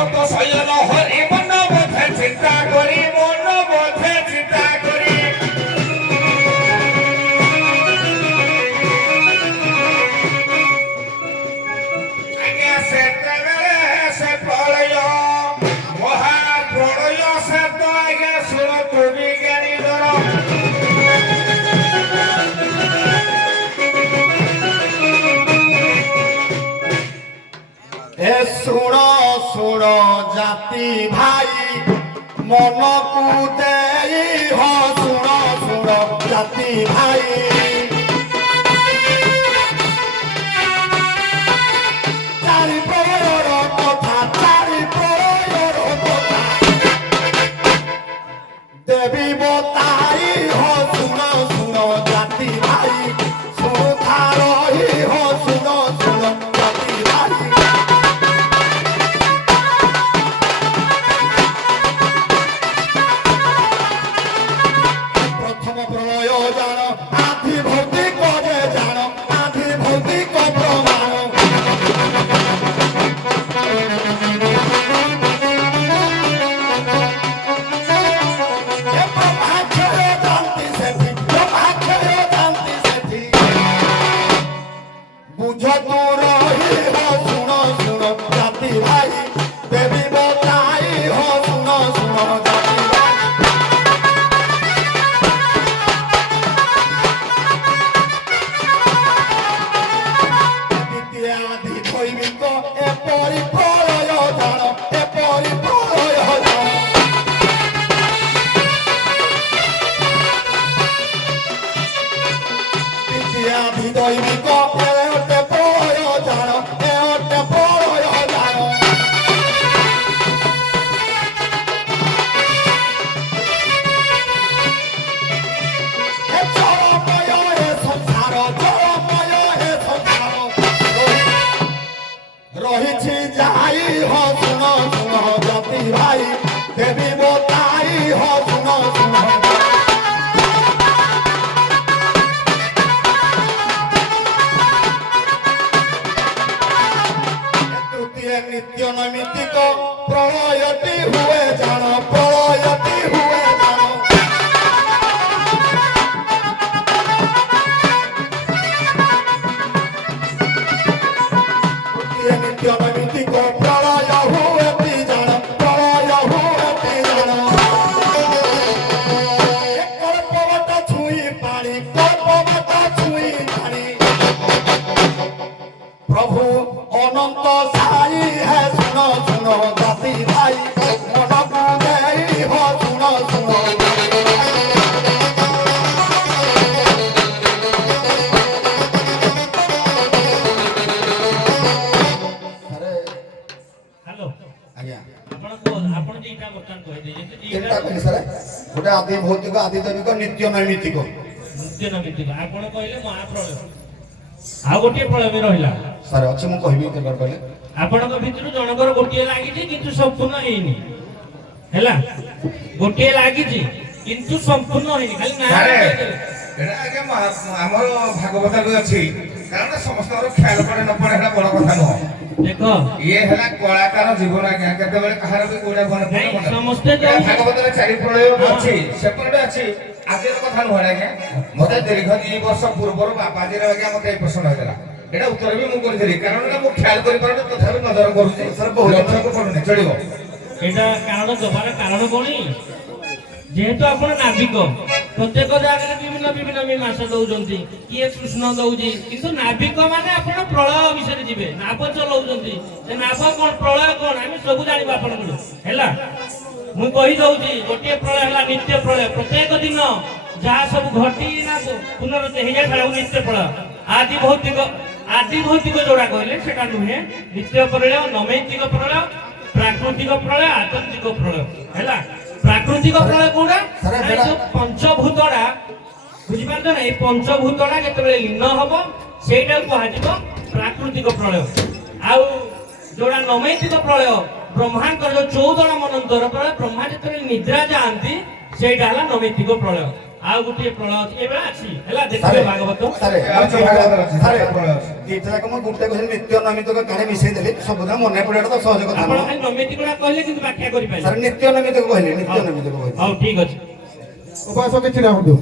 ভারত শয়ন হরি মন বোধে চিন্তা করি মন বোধে চিন্তা করি আগে সেতেবেলে সে প্রলয় মহাপ্রলয় সে তো আগে শুণ তুমি জ্ঞানী ধর এ শুণ শুণ জাতি ভাই মনকু দেই হ শুণ শুণ জাতি ভাই চারি প্রলয়র কথা চারি প্রলয়র কথা দেবী বতাই হ শুণ শুণ জাতি ভাই শুণুথা রহি হ শুণ শুণ জাতি ভাই প্রথম প্রলয় জাণ আধি ভৌতিক যে জাণ আধি ভৌতিক প্রমাণ এ ব্রহ্মাক্ষরে জানতি সেঠি ব্রহ্মাক্ষরে জানতি সেঠি বুঝ তু রহি হ শুণ শুণ জাতি ভাই দেবী বতাই হ শুণ শুণ জাতি ভাই দ্বিতীয় আধি দৈবিক এপরি প্রলয় জাণ এপরি প্রলয় জাণ দ্বিতীয় আধি দৈবিক এতে প্রলয় জাণ এতে প্রলয় জাণ হে চরময় হে সংসার চরময় হে সংসার রহিছি যাই হ শুণ শুণ জাতি ভাই দেবী বতাই হ শুণ শুণ তৃতীয় নিত্য নৈমিত্তিক প্রলয়টি হুয়ে জাণ প্রলয়টি হুয়ে জাণ তৃতীয় নিত্য নৈমিত্তিক প্রলয় হুয়েটি জাণ প্রলয় হুয়েটি জাণ কল্পবটা ছুঁই পানি কল্পবটা ছুঁই পানি প্রভু অনন্ত সাই হে শুণ শুণ জাতি ভাই মনকু দেই হ শুণ শুণ হ্যালো আজ্ঞা ଆପଣ ଦିଟା ବର୍ତ୍ତମାନ କହିଦେଇଛନ୍ତି ତିନିଟା କହିଲି ସାର୍ ଗୋଟେ ଆଦି ଭୌତିକ ଆଦି ଦୈବିକ ନିତ୍ୟ ନୈମିତ୍ତିକ ନୃତ୍ୟ ନୈମିତ୍ତିକ ଆପଣ କହିଲେ ମହାପ୍ରଳୟ ଆଉ ଗୋଟିଏ ପ୍ରଳୟ ବି ରହିଲା ସାର୍ ଅଛି ମୁଁ କହିବି କେବେ କହିଲେ ଆପଣଙ୍କ ଭିତରୁ ଜଣଙ୍କର ଗୋଟିଏ ଲାଗିଛି କିନ୍ତୁ ସମ୍ପୂର୍ଣ୍ଣ ହେଇନି ହେଲା ଗୋଟିଏ ଲାଗିଛି କିନ୍ତୁ ସମ୍ପୂର୍ଣ୍ଣ ହେଇନି ଖାଲି ନାଁ ଆରେ କହିଦେଲେ। ଏଟା ଆଜ୍ଞା ଆମର ଭାଗବତରେ ଅଛି କାରଣ ସମସ୍ତଙ୍କର ଖ୍ୟାଲ ପଡେ ନ ପଡେ ଏଟା ବଡ କଥା ନୁହଁ ଦେଖ ଇଏ ହେଲା କଳାକାର ଜୀବନ ଆଜ୍ଞା କେତେବେଳେ କାହାର ବି କୋଉଟା ମନେ ନାଇଁ, ପଡେ ସମସ୍ତେ ଏଟା ଭାଗବତରେ ଚାରି ପ୍ରଳୟ ବି ଅଛି ସେପଟେ ଅଛି ଆଜିର କଥା ନୁହଁ ଆଜ୍ଞା ମତେ ଦୀର୍ଘ 2 ବର୍ଷ ପୂର୍ବରୁ ବାପାଜୀର ଆଜ୍ଞା ମତେ ଏ ପ୍ରଶ୍ନ ହେଇଥିଲା ଏଟା ଉତ୍ତର ବି ମୁଁ କରିଥିଲି କାରଣ ଏଟା ମୁଁ ଖ୍ୟାଲ କରିପାରୁନି ତଥାପି ନଜର କରୁଛି ସାର୍ ବହୁତ ଲକ୍ଷ୍ୟକୁ ପଡୁନି ଚଳିବ এটা কারণ দেবার কারণ কোন যেহেতু আপনার নাবিক প্রত্যেক জায়গায় বিভিন্ন বিভিন্ন মীমাংসা দৌঁতি কিଏ কৃষ্ণ দৌছি কিন্তু নাবিক মানে আপনার প্রলয় বিষয়ে যাবে নাব চলাউଛନ୍ତି সে নাব কোন প্রলয় কোন আমি সবু জাঁয়া আপনার হল মু কহি দৌছি গোটিয়ে প্রলয় হল নিত্য প্রলয় প্রত্যেক দিন যা সব ঘটি না পুনরুদ্ধ হয়ে যায় সেটা নিত্য প্রলয় আদি ভৌতিক যোড়া কহিলে সেটা নুহে নিত্য প্রলয় নৈমিত্তিক প্রলয় প্রাকৃতিক প্রলয় আতন্তিক প্রলয় হেলা প্রাকৃতিক প্রলয় কোনটা পঞ্চভূতটা বুঝিপারছ না এই পঞ্চভূতটা যেতবে লীন হব সেইটা কুহযিব প্রাকৃতিক প্রলয় আউ जोड़ा नैमित्तिक प्रलय ब्रह्मांकर जो 14 मनंतर प्रलय ब्रह्मा जिते निद्रा जाती से नैमित्तिक प्रलय ଆଉ ଗୋଟିଏ ପ୍ରଳୟ ଅଛି ଏଇଭଳିଆ ଅଛି ହେଲା ଦେଖିବେ ଭାଗବତ ସାରେ ଅଛି, ଭାଗବତ ଅଛି, ସାରେ ପ୍ରଳୟ ଅଛି। ଦିଟା ଯାକ ମୁଁ ଗୋଟେ କହିଲି ନିତ୍ୟ ନୈମିତ୍ତିକ କାହାଣୀ ମିଶେଇ ଦେଲି ସବୁଦିନ ମନେ ପଡ଼ିବାଟା ତ ସହଜ କଥା ଆପଣ ନୁହଁ। ଖାଲି ନମିତି ଗୁଡା କହିଲେ କିନ୍ତୁ ବ୍ୟାଖ୍ୟା ସାରେ କରିପାରିଲେ ନିତ୍ୟ ନୈମିତ୍ତିକ କହିଲି ନିତ୍ୟ ନୈମିତ୍ତିକ କହିଲି ହଉ ଠିକ ଅଛି ଉପାସ କିଛି ନା ହୁଅନ୍ତୁ।